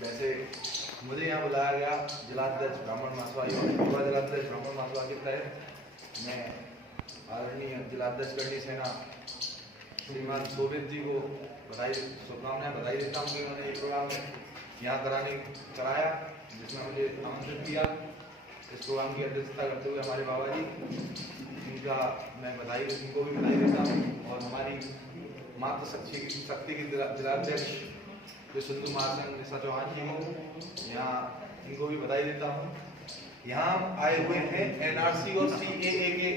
वैसे मुझे यहाँ बुलाया गया जिलाध्यक्ष ब्राह्मण मासवाड़ी युवा जिलाध्यक्ष ब्राह्मण मासवाड़ी के तहत मैं आदरणीय जिलाध्यक्ष करनी सेना श्रीमान शोभित जी को शुभकामनाएं बधाई देता हूँ कि उन्होंने ये प्रोग्राम यहाँ कराया जिसमें मुझे आमंत्रित किया। इस प्रोग्राम की अध्यक्षता करते हुए हमारे बाबा जी इनका मैं इनको भी बधाई देता हूँ और हमारी मातृशक्ति की जिलाध्यक्ष जो सिंधु महासंघ निशा चौहान जी को यहाँ इनको भी बधाई देता हूँ। यहाँ आए हुए हैं एनआरसी और सीएए के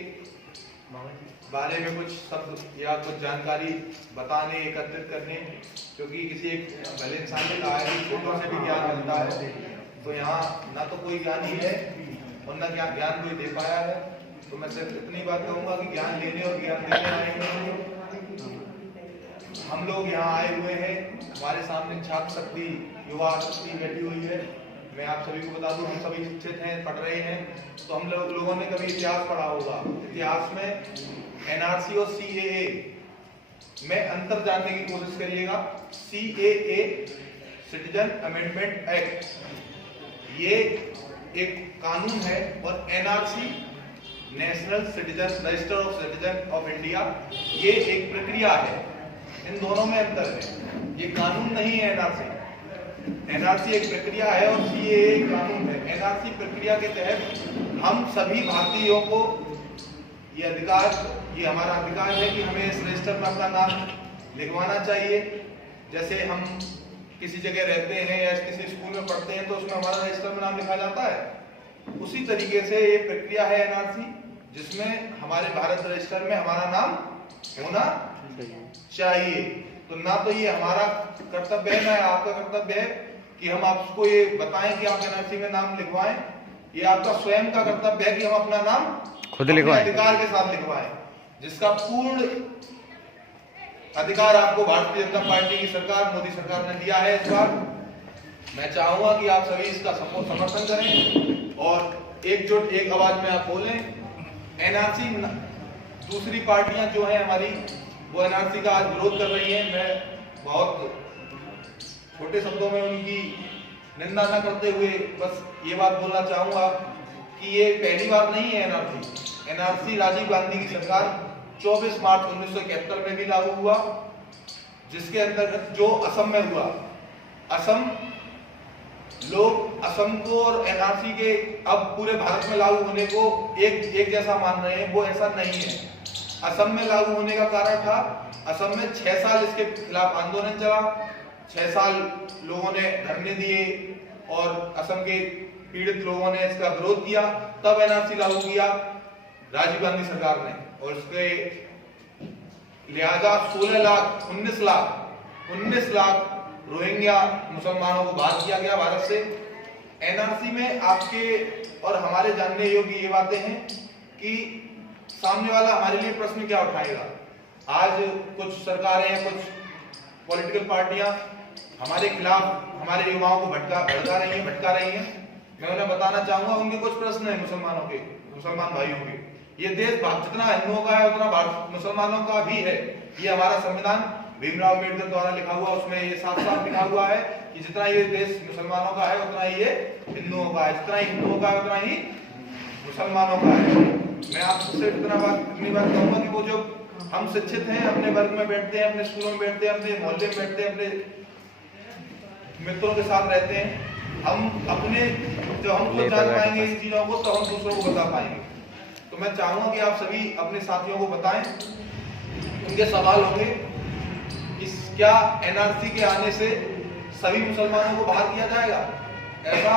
बारे में कुछ शब्द या कुछ जानकारी बताने एकत्रित करने, क्योंकि किसी एक भले इंसान ने कहा है कि फोटो से भी ज्ञान मिलता है, तो यहाँ ना तो कोई ज्ञानी है और ना ज्ञान कोई दे पाया है। तो मैं सिर्फ इतनी बात कहूँगा कि ज्ञान लेने और ज्ञान देने आए हम लोग यहाँ आए हुए हैं। हमारे सामने छात्र शक्ति युवा शक्ति बैठी हुई है। मैं आप सभी को बता दूं, हम सभी शिक्षित हैं, पढ़ रहे हैं, तो हम लोगों ने कभी इतिहास पढ़ा होगा। इतिहास में एनआरसी और सीएए में अंतर जानने की कोशिश करिएगा। सीएए सिटीजन अमेंडमेंट एक्ट ये एक कानून है और NRC national citizen register of citizen of India ये एक प्रक्रिया है। इन दोनों में अंतर है, ये कानून नहीं है। एनआरसी एक प्रक्रिया है और सीएए एक कानून है। एनआरसी प्रक्रिया के तहत हम सभी भारतीयों को ये हमारा अधिकार है कि हमें इस रजिस्टर में अपना नाम लिखवाना चाहिए। जैसे हम किसी जगह रहते हैं या किसी स्कूल में पढ़ते हैं तो उसमें हमारा रजिस्टर में नाम लिखा जाता है। उसी तरीके से ये प्रक्रिया है एनआरसी, जिसमें हमारे भारत रजिस्टर में हमारा नाम होना चाहिए। तो ना तो ये हमारा कर्तव्य है ना आपका कर्तव्य है कि हम आपको ये बताएं कि आप एनआरसी में नाम लिखवाएं। ये आपका स्वयं का कर्तव्य है कि हम अपना नाम खुद लिखवाएं, अधिकार के साथ लिखवाएं, जिसका पूर्ण अधिकार आपको भारतीय जनता पार्टी की सरकार मोदी सरकार ने दिया है। इस बार मैं चाहूंगा कि आप सभी इसका समर्थन करें और एकजुट एक आवाज में आप बोलें। एनआरसी दूसरी पार्टियां जो है हमारी वो एनआरसी का आज विरोध कर रही हैं। मैं बहुत छोटे शब्दों में उनकी निंदा न करते हुए बस ये बात बोलना चाहूंगा कि ये पहली बार नहीं है। एनआरसी राजीव गांधी की सरकार 24 मार्च 1971 में भी लागू हुआ, जिसके अंतर्गत जो असम में हुआ, असम को और एनआरसी के अब पूरे भारत में लागू होने को एक जैसा मान रहे हैं, वो ऐसा नहीं है। असम में लागू होने का कारण था, असम में 6 साल इसके खिलाफ आंदोलन चला, 6 साल लोगों ने धरने दिए और असम के पीड़ित लोगों ने इसका विरोध किया। तब एनआरसी लागू किया राजीव गांधी सरकार ने और इसके लिहाजा 19 लाख रोहिंग्या मुसलमानों को बाहर किया गया भारत से। एनआरसी में आपके और हमारे जानने योग्य ये बातें हैं कि सामने वाला हमारे लिए प्रश्न क्या उठाएगा। आज कुछ सरकारें, कुछ पॉलिटिकल पार्टियां हमारे खिलाफ हमारे युवाओं को भटका रही हैं। मैं उन्हें बताना चाहूंगा, उनके कुछ प्रश्न हैं मुसलमान भाइयों के। ये देश जितना हिंदुओं का है उतना मुसलमानों का भी है। ये हमारा संविधान भीमराव अम्बेडकर द्वारा लिखा हुआ, उसमें ये साफ लिखा हुआ है कि जितना ये देश मुसलमानों का है उतना ही ये हिंदुओं का है, जितना ही हिंदुओं का है उतना ही मुसलमानों का है। मैं आपसे सिर्फ इतनी बात कहूंगा कि वो जो हम शिक्षित हैं, अपने वर्ग में बैठते हैं, अपने स्कूलों में बैठते हैं, अपने मोहल्ले में बैठते हैं, अपने मित्रों के साथ रहते हैं, हम अपने जब हम खुद जान पाएंगे इन चीजों को तो हम दूसरों को बता पाएंगे। तो मैं चाहूंगा कि आप सभी अपने साथियों को बताएं। उनके सवाल होंगे क्या एनआरसी के आने से सभी मुसलमानों को बाहर किया जाएगा? ऐसा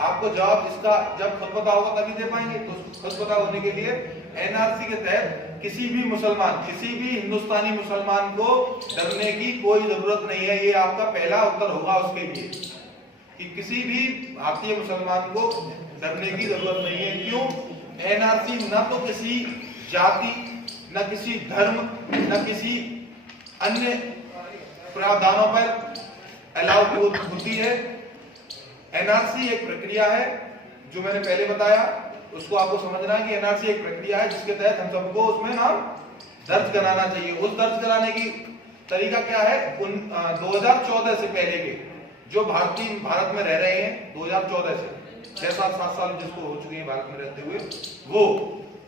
आपको जवाब इसका जब खुद पता होगा तभी दे पाएंगे। तो खुद पता होने के लिए एनआरसी के तहत किसी भी हिंदुस्तानी मुसलमान को डरने की कोई जरूरत नहीं है। ये आपका पहला उत्तर होगा उसके लिए कि किसी भी भारतीय मुसलमान को डरने की जरूरत नहीं है। क्यों? एनआरसी न तो किसी जाति, न किसी धर्म, न किसी अन्य प्रावधानों पर अलाउ होती है। एनआरसी एक प्रक्रिया है, जो मैंने पहले बताया, उसको आपको समझना है कि एनआरसी एक प्रक्रिया है जिसके तहत हम सबको उसमें नाम दर्ज कराना चाहिए। उस दर्ज कराने की तरीका क्या है, 2014 से पहले के जो भारत में रह रहे हैं, 2014 से 6-7 साल जिसको हो चुके हैं भारत में रहते हुए, वो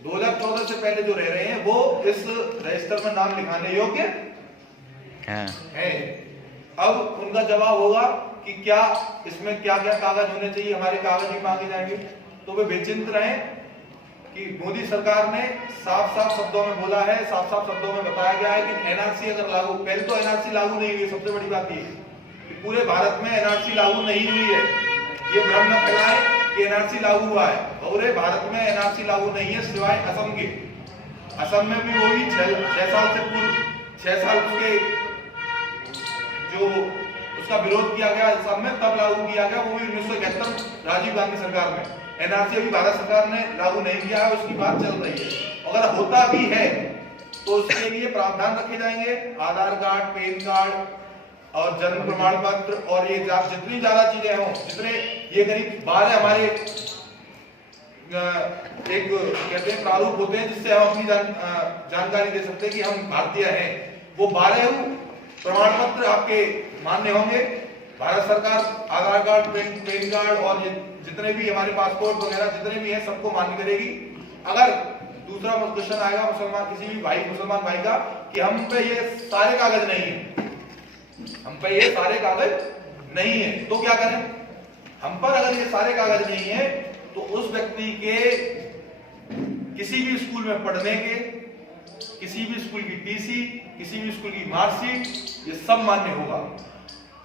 2014 से पहले जो रह रहे हैं वो इस रजिस्टर में नाम लिखाने योग्य हैं। अब उनका जवाब होगा कि क्या इसमें क्या क्या कागज होने चाहिए, हमारे कागज भी मांगे जाएंगे। तो वे बेचिंत रहें कि मोदी सरकार ने साफ शब्दों में बोला है, साफ शब्दों में बताया गया है कि एनआरसी अगर लागू, पहले तो एनआरसी लागू नहीं हुई, सबसे बड़ी बात ये कि पूरे भारत में एनआरसी लागू नहीं हुई है। ये भ्रम न फैलाएं कि एनआरसी लागू हुआ है, पूरे भारत में एनआरसी लागू नहीं है सिवाय असम के। असम में भी वही 6 साल से पूर्व 6 साल के जो उसका विरोध किया गया असम में, तब लागू किया गया, वो भी 1971 राजीव गांधी सरकार में। एनआरसी अभी भारत सरकार ने लागू नहीं किया है, उसकी बात चल रही है। अगर होता भी है तो उसके लिए प्रावधान रखे जाएंगे, आधार कार्ड, पैन कार्ड और जन्म प्रमाण पत्र और ये जितनी ज्यादा चीजें हों, जितने ये करीब 12 हमारे एक कहते हैं प्रारूप होते हैं जिससे हम अपनी जानकारी दे सकते हैं कि हम भारतीय हैं। वो 12 प्रमाण पत्र आपके मान्य होंगे। भारत सरकार आधार कार्ड, पैन कार्ड और जितने भी हमारे पासपोर्ट वगैरह जितने भी हैं सबको मान्य करेगी। अगर दूसरा क्वेश्चन आएगा मुसलमान, किसी भी मुसलमान भाई का कि हम पे ये सारे कागज नहीं है, हम पे ये सारे कागज नहीं है, तो क्या करें? हम पर अगर ये सारे कागज नहीं है तो उस व्यक्ति के किसी भी स्कूल में पढ़ने के, किसी भी स्कूल की टीसी, किसी भी स्कूल की मार्कशीट, ये सब मान्य होगा।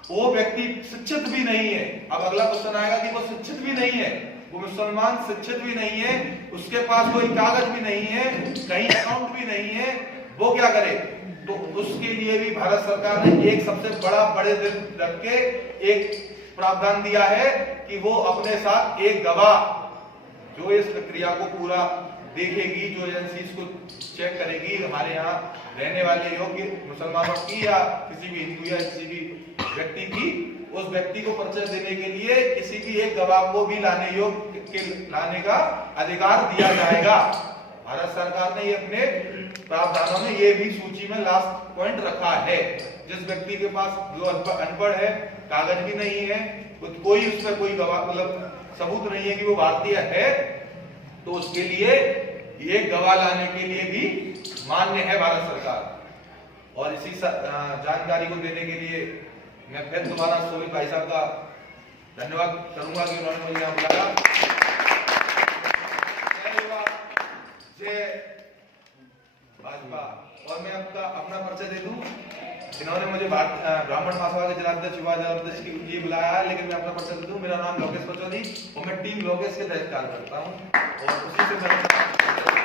वो व्यक्ति शिक्षित भी नहीं है। अब अगला क्वेश्चन आएगा कि वो शिक्षित भी नहीं है, वो मुसलमान शिक्षित भी नहीं है, उसके पास कोई कागज भी नहीं है, कहीं अकाउंट भी नहीं है, वो क्या करे? तो उसके लिए भी भारत सरकार ने एक सबसे बड़े दिल रख के एक प्रावधान दिया है कि वो अपने साथ एक गवाह जो इस प्रक्रिया को पूरा देखेगी, जो एजेंसी इसको चेक करेगी, हमारे यहाँ रहने वाले योग्य मुसलमानों की या किसी भी हिंदू या किसी भी व्यक्ति की, उस व्यक्ति को परिचय देने के लिए किसी भी एक गवाह को भी लाने का अधिकार दिया जाएगा। भारत सरकार ने ये अपने प्रावधानों में ये भी सूची में लास्ट पॉइंट रखा है। जिस व्यक्ति के पास जो अनपढ़ है, कागज भी नहीं है, कोई उसमें कोई गवाह मतलब सबूत नहीं है कि वो भारतीय है, तो उसके लिए ये गवाह लाने के लिए भी मान्य है भारत सरकार। और इसी जानकारी को देने के लिए मैं फिर दोबारा सोहित भाई साहब का धन्यवाद करूंगा कि उन्होंने मुझे यहाँ बुलाया। जय युवा, जय भाजपा। और मैं अपना परिचय दे दूं, इन्होंने मुझे ब्राह्मण महासभा के जिलाध्यक्ष युवा जिलाध्यक्ष के लिए बुलाया है, लेकिन मैं अपना परिचय दे दूं। मेरा नाम लोकेश पचौरी और मैं टीम लोकेश के तहत कार्य करता हूँ और उसी से मैं